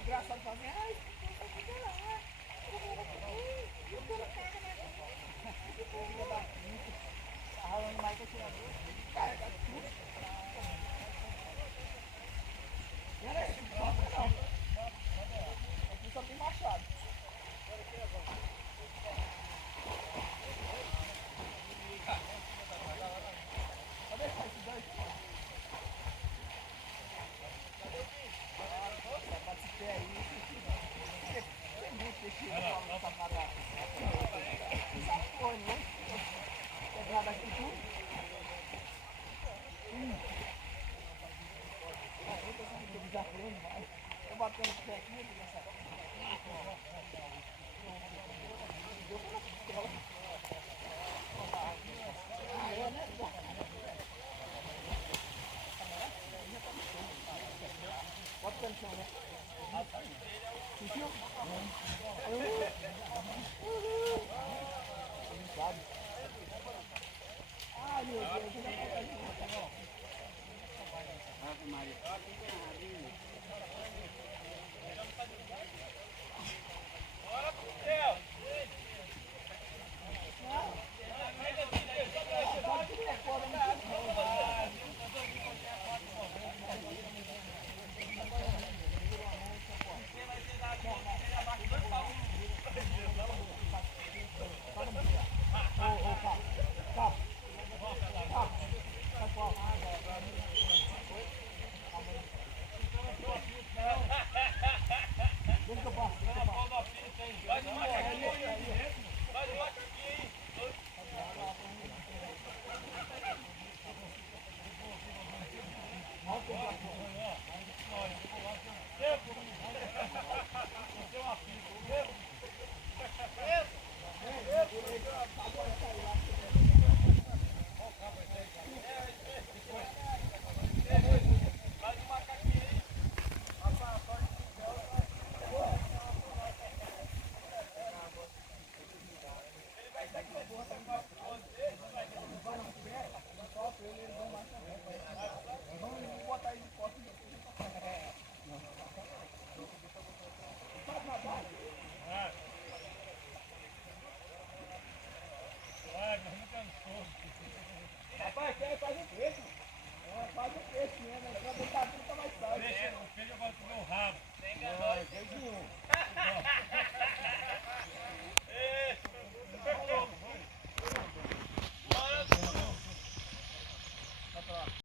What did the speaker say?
Engraçado fazer, ai, eu tô na casa, né? Tá ralando mais que atirador, carrega tudo. E olha aí, não. Aqui só tem machado. Pode deixar esses dois. Bate esse pé aí. Tem muito peixe nessa parada. Essa porra, né? Tem nada aqui tudo. Eu tô sentindo desafiando, mas tô batendo o pé aqui, desgraçado. Deu pela costela. Ah, é, né? Bota o pé no chão, né? Sentiu? Sabe? Ai, meu Deus, eu já Ave Maria. Bora pro céu!